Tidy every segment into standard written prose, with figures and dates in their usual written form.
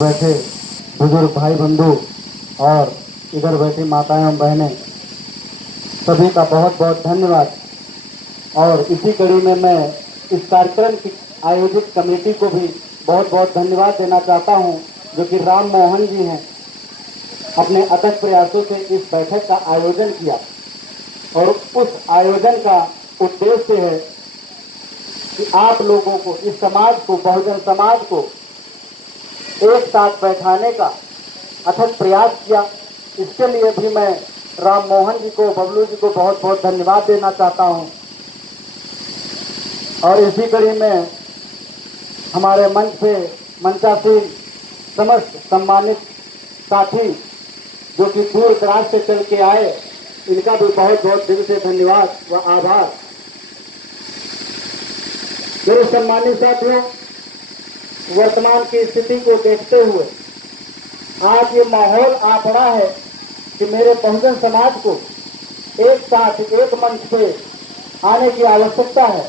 बैठे बुजुर्ग भाई बंधु और इधर बैठी माताएं एवं बहनें, सभी का बहुत बहुत धन्यवाद। और इसी कड़ी में मैं इस कार्यक्रम की आयोजित कमेटी को भी बहुत बहुत धन्यवाद देना चाहता हूं, जो कि राम मोहन जी हैं। अपने अथक प्रयासों से इस बैठक का आयोजन किया और उस आयोजन का उद्देश्य है कि आप लोगों को, इस समाज को, बहुजन समाज को एक साथ बैठाने का अथक प्रयास किया। इसके लिए भी मैं राम मोहन जी को, बबलू जी को बहुत बहुत धन्यवाद देना चाहता हूं। और इसी कड़ी में हमारे मंच पे मंचासीन समस्त सम्मानित साथी जो कि दूर दराज से चल के आए, इनका भी बहुत बहुत दिल से धन्यवाद व आभार। मेरे सम्मानित साथियों, वर्तमान की स्थिति को देखते हुए आज ये माहौल आ पड़ा है कि मेरे बहुजन समाज को एक साथ एक मंच पे आने की आवश्यकता है।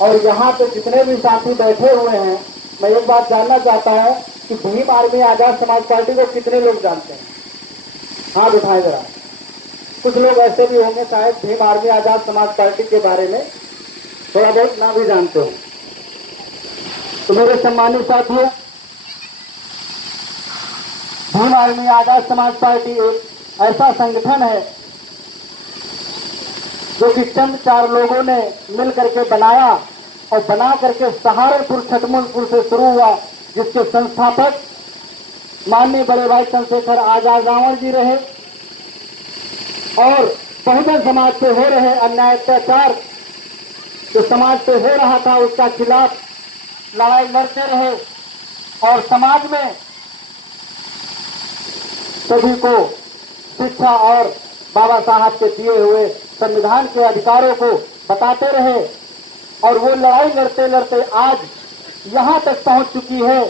और यहाँ पे जितने भी साथी बैठे हुए हैं, मैं एक बात जानना चाहता हूँ कि भीम आर्मी आजाद समाज पार्टी को कितने लोग जानते हैं? हाथ उठाएं जरा। कुछ लोग ऐसे भी होंगे शायद भीम आर्मी आजाद समाज पार्टी के बारे में थोड़ा बहुत ना भी जानते हो। तो मेरे सम्मानित साथियों, भीम आर्मी आजाद समाज पार्टी एक ऐसा संगठन है जो कि चंद चार लोगों ने मिल करके बनाया और बना करके सहारनपुर छटमुलपुर से शुरू हुआ, जिसके संस्थापक माननीय बड़े भाई चंद्रशेखर आजाद रावण जी रहे। और बहुजन समाज से हो रहे अन्याय अत्याचार जो समाज से हो रहा था, उसका खिलाफ लड़ाई लड़ते रहे और समाज में सभी को शिक्षा और बाबा साहब के दिए हुए संविधान के अधिकारों को बताते रहे। और वो लड़ाई लड़ते लड़ते आज यहां तक पहुंच चुकी है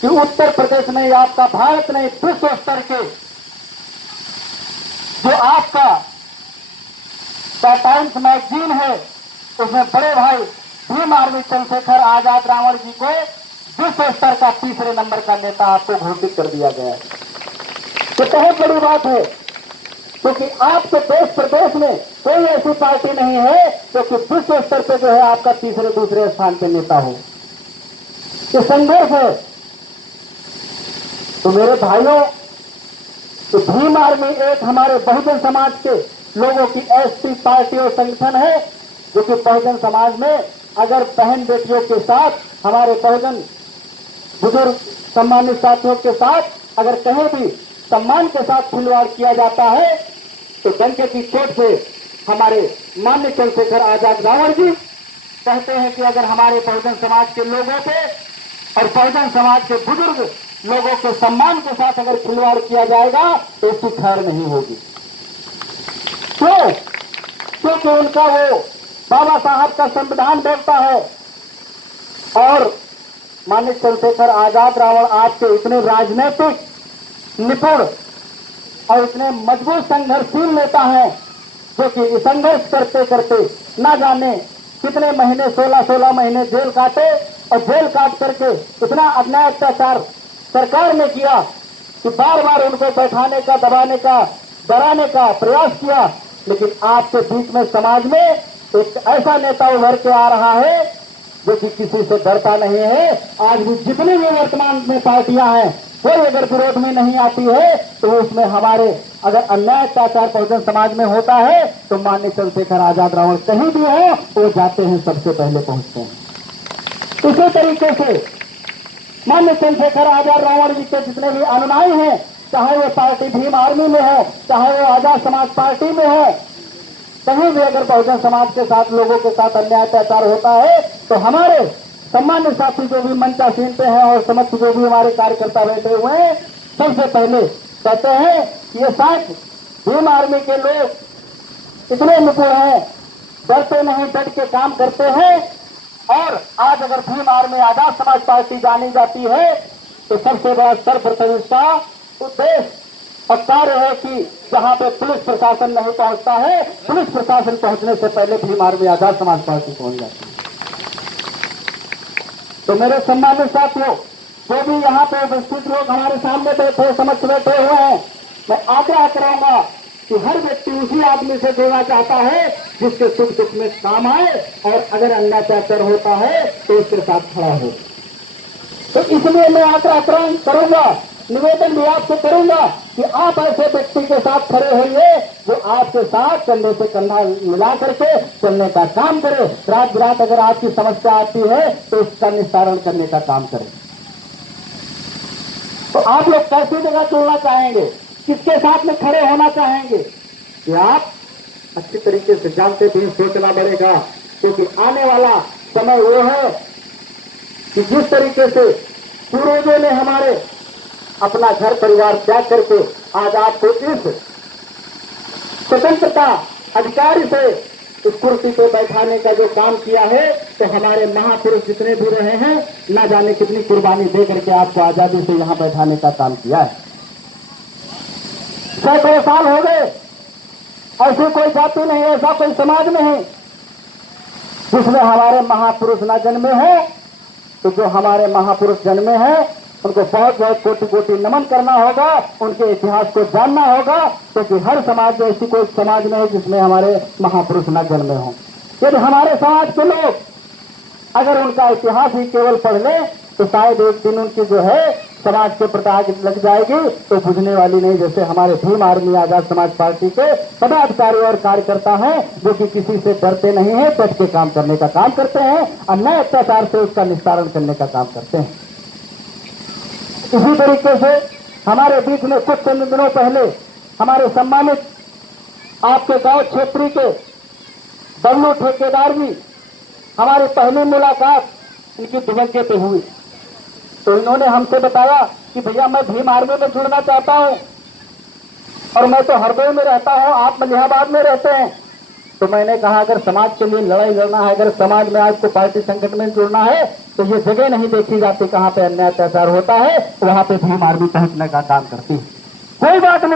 कि उत्तर प्रदेश में आपका भारत नहीं, विश्व स्तर के जो आपका द टाइम्स मैगजीन है, उसमें बड़े भाई भीम आर्मी चंद्रशेखर आजाद रावण जी को विश्व स्तर का तीसरे नंबर का नेता आपको घोषित कर दिया गया है। तो बहुत बड़ी बात है, क्योंकि आपके देश प्रदेश में कोई ऐसी पार्टी नहीं है जो कि विश्व स्तर पे जो है आपका तीसरे दूसरे स्थान पे नेता हो। ये संघर्ष है। तो मेरे भाइयों, तो भीम आर्मी एक हमारे बहुजन समाज के लोगों की ऐसी पार्टी और संगठन है जो कि बहुजन समाज में अगर बहन बेटियों के साथ, हमारे बहुजन बुजुर्ग सम्मानित साथियों के साथ अगर कहीं भी सम्मान के साथ खिलवाड़ किया जाता है, तो डंके की चोट से हमारे माननीय चंद्रशेखर आजाद रावण जी कहते हैं कि अगर हमारे बहुजन समाज के लोगों पे और बहुजन समाज के बुजुर्ग लोगों के सम्मान के साथ अगर खिलवाड़ किया जाएगा तो इसकी खैर नहीं होगी। क्यों? क्योंकि उनका वो बाबा साहब का संविधान बोलता है। और माननीय चंद्रशेखर आजाद रावण आपके इतने राजनीतिक निपुण और इतने मजबूत संघर्षशील नेता हैं, जो कि संघर्ष करते करते ना जाने कितने महीने, 16-16 महीने जेल काटे और जेल काट करके इतना अन्याय अत्याचार सरकार ने किया कि बार बार उनको बैठाने का, दबाने का, डराने का प्रयास किया। लेकिन आपके बीच में समाज में एक ऐसा नेता उभर के आ रहा है जो कि किसी से डरता नहीं है। आज भी जितनी भी वर्तमान में पार्टियां हैं, कोई अगर विरोध में नहीं आती है तो उसमें हमारे अगर अन्याय अत्याचार बहुजन समाज में होता है तो माननीय चंद्रशेखर आजाद रावण कहीं भी हो वो जाते हैं, सबसे पहले पहुंचते हैं। इसी तरीके से माननीय चंद्रशेखर आजाद रावण जी के जितने भी अनुयायी हैं, चाहे वो पार्टी भीम आर्मी में हो, चाहे वो आजाद समाज पार्टी में हो, कहीं भी अगर बहुजन समाज के साथ, लोगों के साथ अन्याय अत्याचार होता है तो हमारे सम्मानित साथी जो भी मंचासीन पे हैं और समस्त जो भी हमारे कार्यकर्ता बैठे हुए हैं, सबसे पहले कहते हैं कि ये साथ भीम आर्मी के लोग इतने निपुण हैं, डरते नहीं, डट के काम करते हैं। और आज अगर भीम आर्मी आजाद समाज पार्टी जानी जाती है तो सबसे बड़ा सर्वप्रथम इसका उद्देश्य और कार्य है कि जहां पे पुलिस प्रशासन नहीं पहुंचता है, पुलिस प्रशासन पहुंचने से पहले भीम आर्मी आजाद समाज पार्टी पहुंच जाती है। तो मेरे सम्मानित साथियों, जो भी यहाँ पे उपस्थित लोग हमारे सामने बैठे समक्ष बैठे हुए हैं, मैं आग्रह करूंगा कि हर व्यक्ति उसी आदमी से जुड़ना चाहता है जिसके सुख दुख में काम आए, और अगर अत्याचार होता है तो उसके साथ खड़ा हो। तो इसलिए मैं आग्रह करूंगा, निवेदन भी आपसे करूंगा कि आप ऐसे व्यक्ति के साथ खड़े होइए जो आपके साथ कंधे से कंधा मिला करके चलने का काम करे। रात बिरात अगर आपकी समस्या आती है तो उसका निस्तारण करने का काम करे। तो आप लोग कैसी जगह चुनना चाहेंगे, किसके साथ में खड़े होना चाहेंगे, कि आप अच्छी तरीके से जानते भी सोचना पड़ेगा, क्योंकि आने वाला समय वो है कि जिस तरीके से पूर्वजों ने हमारे अपना घर परिवार त्याग करके आज आपको इस स्वतंत्रता अधिकारी से इस कुर्सी पे बैठाने का जो काम किया है, तो हमारे महापुरुष जितने भी रहे हैं, ना जाने कितनी कुर्बानी दे करके आपको आजादी से यहां बैठाने का काम किया है। सैकड़ों साल हो गए, ऐसी कोई जाति नहीं, ऐसा कोई समाज नहीं जिसमें हमारे महापुरुष ना जन्मे हैं। तो जो हमारे महापुरुष जन्मे हैं उनको बहुत बहुत कोटि कोटि नमन करना होगा, उनके इतिहास को जानना होगा, क्योंकि हर समाज में ऐसी कोई समाज नहीं जिसमें हमारे महापुरुष न जन्मे हों। यदि हमारे समाज के लोग अगर उनका इतिहास ही केवल पढ़ ले तो शायद एक दिन उनकी जो है समाज के प्रति आग लग जाएगी, तो बुझने वाली नहीं। जैसे हमारे भीम आर्मी आजाद समाज पार्टी के पदाधिकारी और कार्यकर्ता हैं जो कि किसी से डरते नहीं है, डट के काम करने का काम करते हैं और नए अत्याचार से उसका निस्तारण करने का काम करते हैं। इसी तरीके से हमारे बीच में कुछ चंद दिनों पहले हमारे सम्मानित आपके गांव क्षेत्रीय के डब्लू ठेकेदार जी, हमारी पहली मुलाकात इनकी दुबग्गे पे हुई, तो इन्होंने हमसे बताया कि भैया मैं भीम आर्मी में जुड़ना चाहता हूं और मैं तो हरदोई में रहता हूं, आप मलिहाबाद में रहते हैं। तो मैंने कहा अगर समाज के लिए लड़ाई लड़ना है, अगर समाज में आज को पार्टी संगठन में जुड़ना है, तो ये जगह नहीं देखी जाती कहां पे अन्याय अत्याचार होता है, वहां पे भीम आर्मी पहुंचने का काम करती है। कोई बात नहीं।